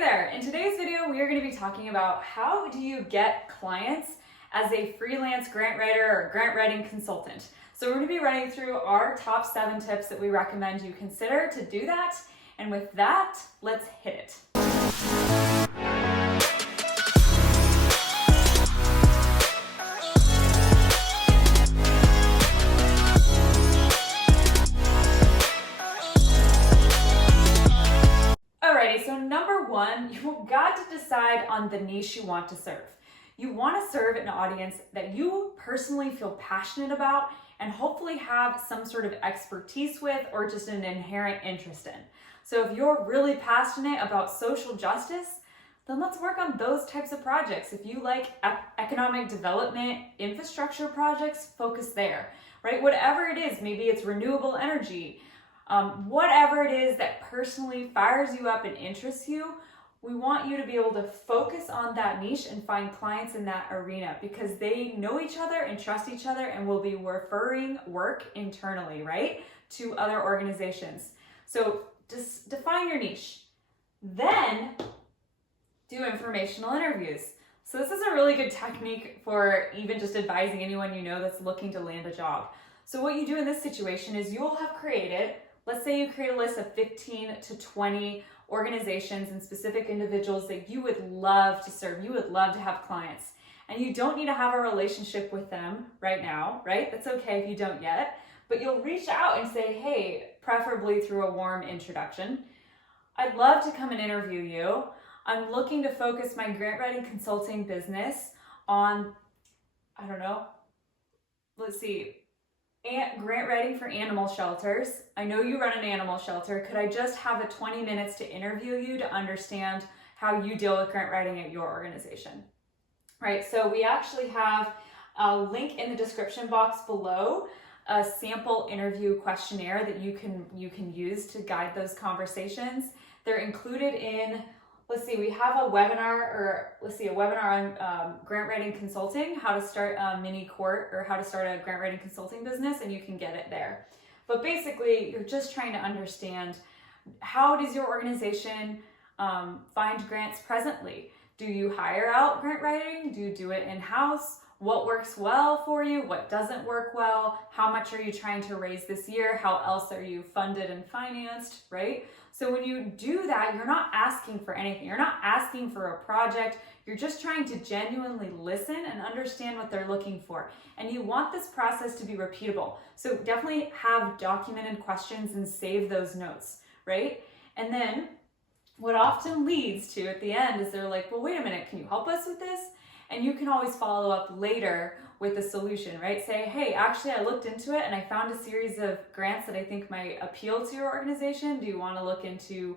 there! In today's video, we are going to be talking about how do you get clients as a freelance grant writer or grant writing consultant. So we're going to be running through our top 7 tips that we recommend you consider to do that. And with that, let's hit it. Alrighty, so number 1, you've got to decide on the niche you want to serve. You want to serve an audience that you personally feel passionate about and hopefully have some sort of expertise with or just an inherent interest in. So if you're really passionate about social justice, then let's work on those types of projects. If you like economic development, infrastructure projects, focus there, right? Whatever it is, maybe it's renewable energy, whatever it is that personally fires you up and interests you, we want you to be able to focus on that niche and find clients in that arena because they know each other and trust each other and will be referring work internally, right, to other organizations. So just define your niche. Then do informational interviews. So this is a really good technique for even just advising anyone you know that's looking to land a job. So what you do in this situation is you'll have created, let's say you create a list of 15 to 20 organizations and specific individuals that you would love to serve, you would love to have clients. And you don't need to have a relationship with them right now, right? That's okay if you don't yet, but you'll reach out and say, hey, preferably through a warm introduction, I'd love to come and interview you. I'm looking to focus my grant writing consulting business on, I don't know, let's see, grant writing for animal shelters. I know you run an animal shelter. Could I just have 20 minutes to interview you to understand how you deal with grant writing at your organization? Right, so we actually have a link in the description box below, a sample interview questionnaire that you can use to guide those conversations. They're included in, let's see, we have a webinar on grant writing consulting, how to start a mini court or how to start a grant writing consulting business, and you can get it there. But basically, you're just trying to understand, how does your organization find grants presently? Do you hire out grant writing? Do you do it in-house? What works well for you? What doesn't work well? How much are you trying to raise this year? How else are you funded and financed, right? So when you do that, you're not asking for anything. You're not asking for a project. You're just trying to genuinely listen and understand what they're looking for. And you want this process to be repeatable. So definitely have documented questions and save those notes, right? And then what often leads to at the end is they're like, well, wait a minute, can you help us with this? And you can always follow up later with a solution, right? Say, hey, actually I looked into it and I found a series of grants that I think might appeal to your organization. Do you want to look into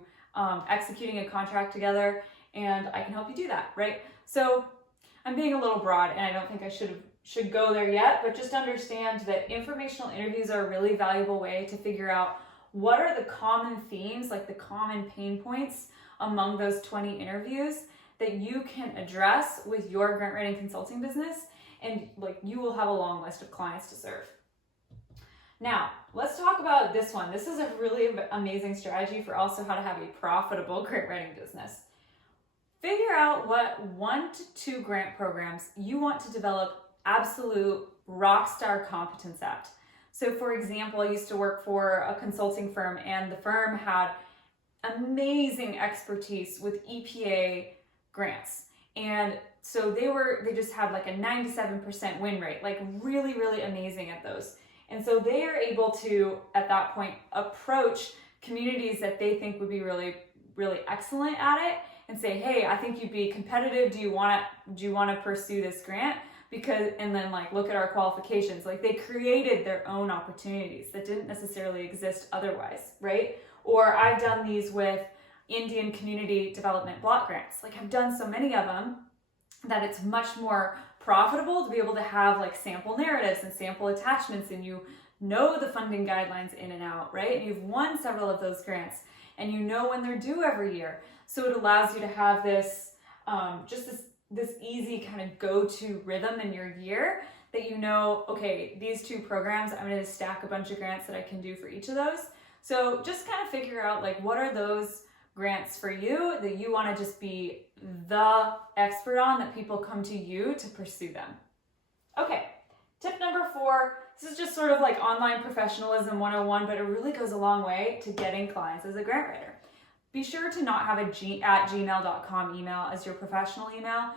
executing a contract together? And I can help you do that, right? So I'm being a little broad and I don't think I should go there yet, but just understand that informational interviews are a really valuable way to figure out what are the common themes, like the common pain points among those 20 interviews that you can address with your grant writing consulting business, and like you will have a long list of clients to serve. Now, let's talk about this one. This is a really amazing strategy for also how to have a profitable grant writing business. Figure out what 1 to 2 grant programs you want to develop absolute rockstar competence at. So for example, I used to work for a consulting firm and the firm had amazing expertise with EPA grants. And so they just had like a 97% win rate, like really, really amazing at those. And so they are able to, at that point, approach communities that they think would be really, really excellent at it and say, hey, I think you'd be competitive. Do you want to pursue this grant? And then like look at our qualifications. Like they created their own opportunities that didn't necessarily exist otherwise, right? Or I've done these with Indian community development block grants. Like I've done so many of them that it's much more profitable to be able to have like sample narratives and sample attachments, and you know the funding guidelines in and out, right? And you've won several of those grants and you know when they're due every year. So it allows you to have this, this easy kind of go-to rhythm in your year that you know, okay, these 2 programs, I'm going to stack a bunch of grants that I can do for each of those. So just kind of figure out like what are those grants for you that you want to just be the expert on, that people come to you to pursue them. Okay, tip number 4, this is just sort of like online professionalism 101, but it really goes a long way to getting clients as a grant writer. Be sure to not have a @gmail.com email as your professional email.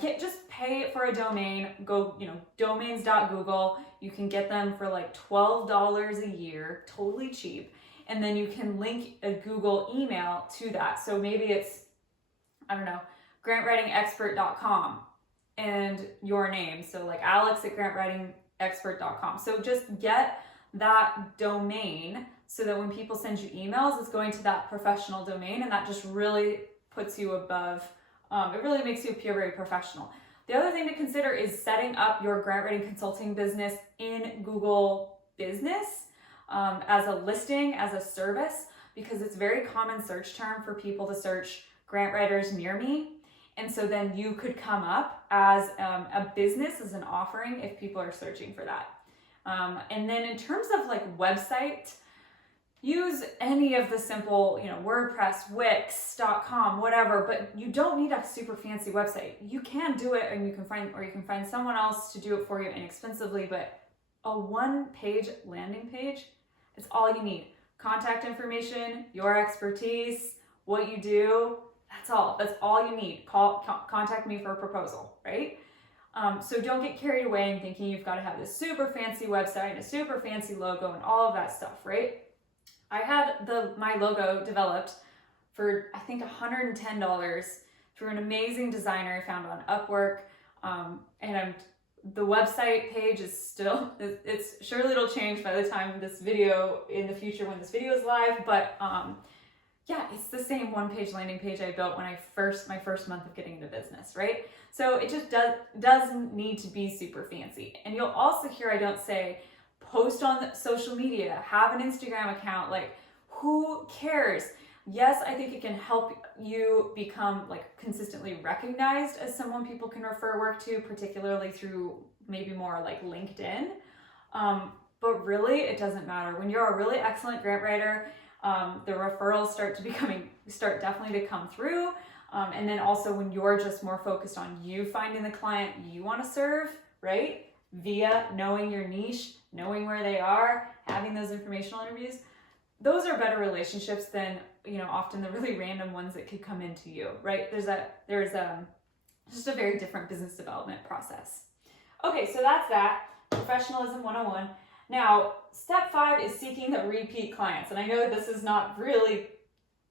Just pay for a domain. Go, domains.google. You can get them for like $12 a year, totally cheap. And then you can link a Google email to that. So maybe it's, grantwritingexpert.com and your name. So like alex@grantwritingexpert.com. So just get that domain so that when people send you emails, it's going to that professional domain, and that just really puts you above, it really makes you appear very professional. The other thing to consider is setting up your grant writing consulting business in Google Business as a listing, as a service, because it's a very common search term for people to search grant writers near me. And so then you could come up as a business, as an offering, if people are searching for that. And then in terms of like website, use any of the simple, WordPress, Wix.com, whatever, but you don't need a super fancy website. You can do it, and you can find someone else to do it for you inexpensively, but a one-page landing page, it's all you need. Contact information, your expertise, what you do, that's all you need. Contact me for a proposal, right? So don't get carried away in thinking you've got to have this super fancy website and a super fancy logo and all of that stuff, right? I had my logo developed for, I think, $110 through an amazing designer I found on Upwork. And the website page is still, surely it'll change by the time this video, in the future when this video is live, but yeah, it's the same one-page landing page I built when my first month of getting into business, right? So it just doesn't need to be super fancy. And you'll also hear I don't say, post on social media, have an Instagram account, like who cares? Yes, I think it can help you become like consistently recognized as someone people can refer work to, particularly through maybe more like LinkedIn. But really, it doesn't matter. When you're a really excellent grant writer, the referrals start definitely to come through. And then also when you're just more focused on you finding the client you want to serve, right? Via knowing your niche, knowing where they are, having those informational interviews, those are better relationships than, often the really random ones that could come into you, right? There's just a very different business development process. Okay, so that's that. Professionalism 101. Now, step 5 is seeking the repeat clients. And I know this is not really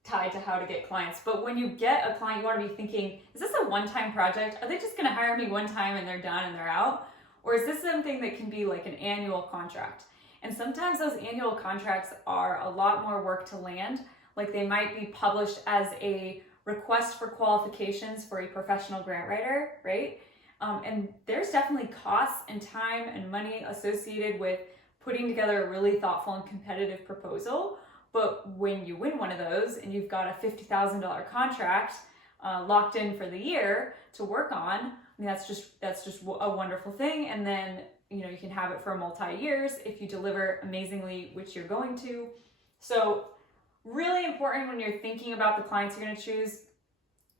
tied to how to get clients, but when you get a client, you want to be thinking, is this a one-time project? Are they just going to hire me one time and they're done and they're out? Or is this something that can be like an annual contract? And sometimes those annual contracts are a lot more work to land. Like they might be published as a request for qualifications for a professional grant writer, right? And there's definitely costs and time and money associated with putting together a really thoughtful and competitive proposal. But when you win one of those and you've got a $50,000 contract locked in for the year to work on, I mean, that's just a wonderful thing. And then, you can have it for multi-years if you deliver amazingly, which you're going to. So really important when you're thinking about the clients you're going to choose.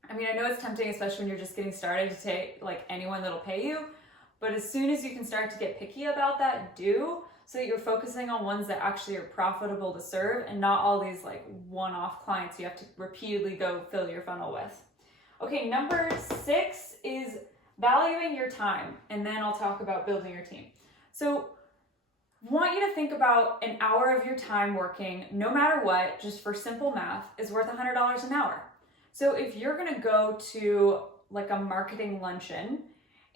I mean, I know it's tempting, especially when you're just getting started, to take like anyone that'll pay you. But as soon as you can start to get picky about that, do, so that you're focusing on ones that actually are profitable to serve and not all these like one-off clients you have to repeatedly go fill your funnel with. Okay, number 6 is valuing your time, and then I'll talk about building your team. So I want you to think about an hour of your time working, no matter what, just for simple math, is worth $100 an hour. So if you're gonna go to like a marketing luncheon,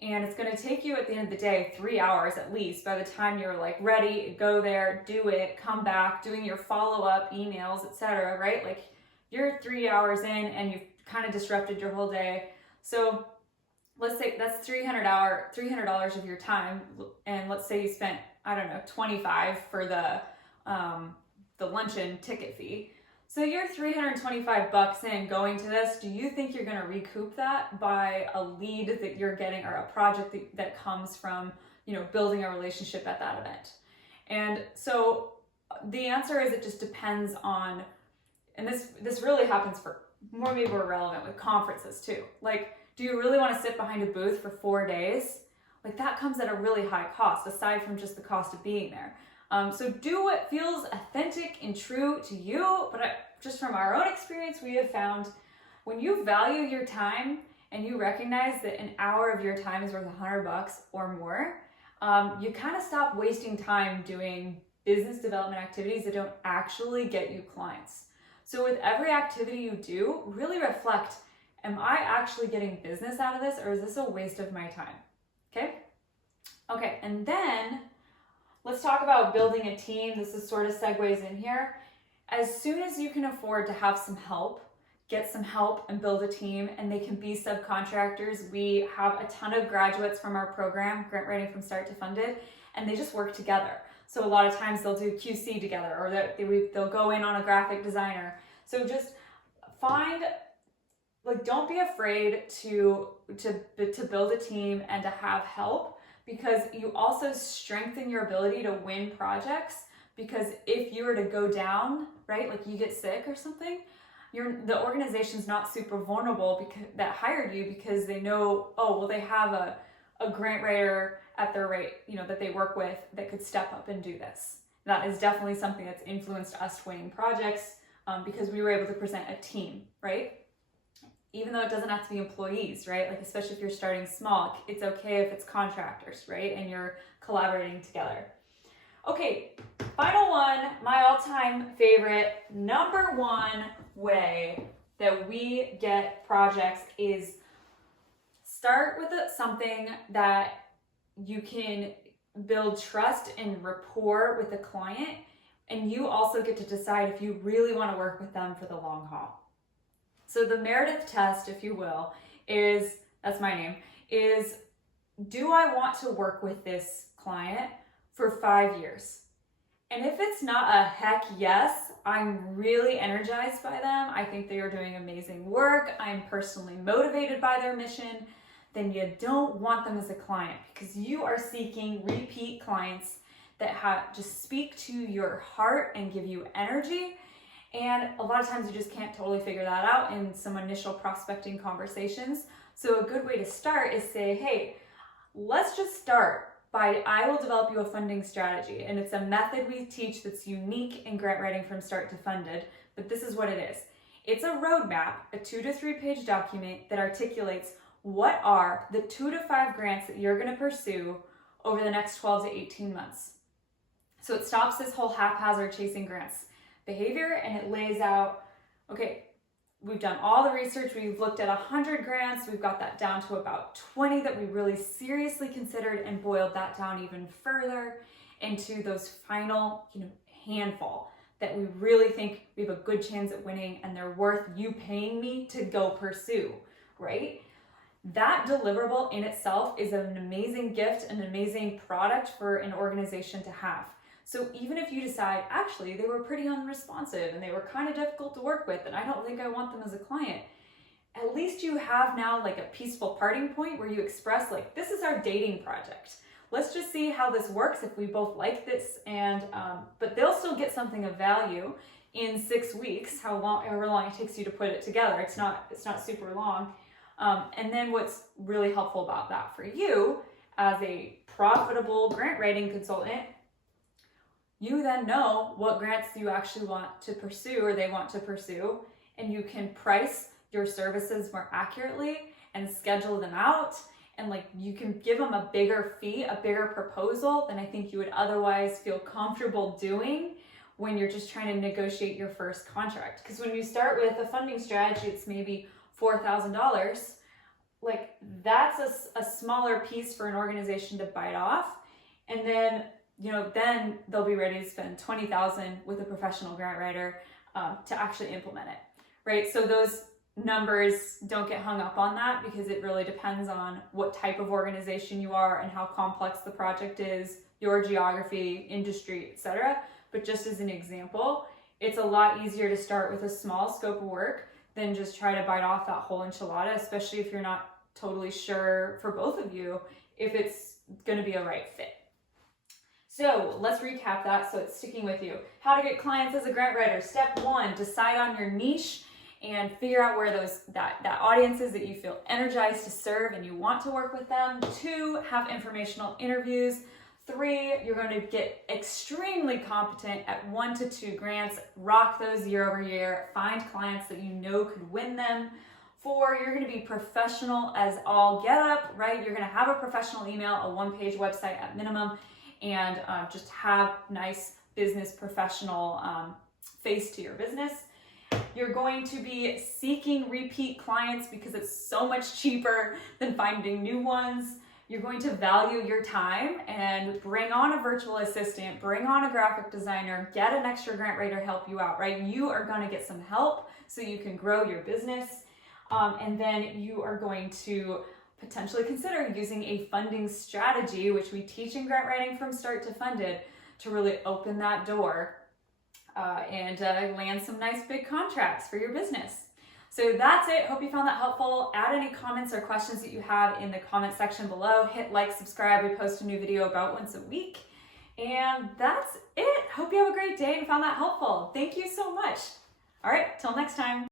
and it's gonna take you at the end of the day 3 hours at least by the time you're like ready, go there, do it, come back, doing your follow-up emails, etc., right? Like you're 3 hours in and you've kind of disrupted your whole day. So let's say that's $300 of your time, and let's say you spent, I don't know, $25 for the luncheon ticket fee. So you're $325 in going to this. Do you think you're going to recoup that by a lead that you're getting, or a project that comes from, building a relationship at that event? And so the answer is it just depends on and this really happens for more people are relevant with conferences too. Like, do you really want to sit behind a booth for 4 days? Like, that comes at a really high cost, aside from just the cost of being there. So do what feels authentic and true to you. But just from our own experience, we have found when you value your time and you recognize that an hour of your time is worth $100 or more, you kind of stop wasting time doing business development activities that don't actually get you clients. So with every activity you do, really reflect, am I actually getting business out of this, or is this a waste of my time? Okay, and then let's talk about building a team. This is sort of segues in here. As soon as you can afford to have some help, get some help and build a team, and they can be subcontractors. We have a ton of graduates from our program, Grant Writing from Start to Funded, and they just work together. So a lot of times they'll do QC together, or they'll go in on a graphic designer. So just find, like, don't be afraid to build a team and to have help, because you also strengthen your ability to win projects. Because if you were to go down, right, like you get sick or something, the organization's not super vulnerable because that hired you, because they know, oh, well, they have a grant writer at their rate, that they work with that could step up and do this. That is definitely something that's influenced us winning projects, because we were able to present a team, right? Even though it doesn't have to be employees, right? Like, especially if you're starting small, it's okay if it's contractors, right? And you're collaborating together. Okay, final one, my all-time favorite, number one way that we get projects is start with something that you can build trust and rapport with the client, and you also get to decide if you really want to work with them for the long haul. So the Meredith test, if you will, that's my name, is do I want to work with this client for 5 years? And if it's not a heck yes, I'm really energized by them, I think they are doing amazing work, I'm personally motivated by their mission, then you don't want them as a client, because you are seeking repeat clients that just speak to your heart and give you energy. And a lot of times you just can't totally figure that out in some initial prospecting conversations. So a good way to start is say, hey, let's just start by, I will develop you a funding strategy. And it's a method we teach that's unique in Grant Writing from Start to Funded, but this is what it is. It's a roadmap, a 2 to 3 page document that articulates what are the 2 to 5 grants that you're gonna pursue over the next 12 to 18 months. So it stops this whole haphazard chasing grants behavior, and it lays out, okay, we've done all the research, we've looked at 100 grants, we've got that down to about 20 that we really seriously considered, and boiled that down even further into those final, handful that we really think we have a good chance at winning, and they're worth you paying me to go pursue, right? That deliverable in itself is an amazing gift, an amazing product for an organization to have. So even if you decide, actually, they were pretty unresponsive and they were kind of difficult to work with, and I don't think I want them as a client, at least you have now like a peaceful parting point where you express, like, this is our dating project. Let's just see how this works if we both like this, and but they'll still get something of value in 6 weeks, however long it takes you to put it together. It's not super long. And then what's really helpful about that for you as a profitable grant writing consultant, you then know what grants you actually want to pursue, or they want to pursue, and you can price your services more accurately and schedule them out, and like you can give them a bigger fee, a bigger proposal than I think you would otherwise feel comfortable doing when you're just trying to negotiate your first contract. Because when you start with a funding strategy, it's maybe $4,000, like that's a smaller piece for an organization to bite off, and then then they'll be ready to spend $20,000 with a professional grant writer to actually implement it, right? So those numbers, don't get hung up on that, because it really depends on what type of organization you are and how complex the project is, your geography, industry, etc. But just as an example, it's a lot easier to start with a small scope of work than just try to bite off that whole enchilada, especially if you're not totally sure for both of you if it's going to be a right fit. So let's recap that so it's sticking with you. How to get clients as a grant writer. Step 1, decide on your niche and figure out where that audience is that you feel energized to serve and you want to work with them. 2, have informational interviews. 3, you're going to get extremely competent at 1 to 2 grants, rock those year over year, find clients that you know could win them. 4, you're going to be professional as all get up, right? You're going to have a professional email, a 1-page website at minimum, and just have nice business professional face to your business. You're going to be seeking repeat clients because it's so much cheaper than finding new ones. You're going to value your time and bring on a virtual assistant, bring on a graphic designer, get an extra grant writer to help you out, right? You are going to get some help so you can grow your business. And then you are going to potentially consider using a funding strategy, which we teach in grant writing from start to funded, to really open that door and land some nice big contracts for your business. So that's it. Hope you found that helpful. Add any comments or questions that you have in the comment section below. Hit like, subscribe. We post a new video about once a week. And that's it. Hope you have a great day and found that helpful. Thank you so much. All right, till next time.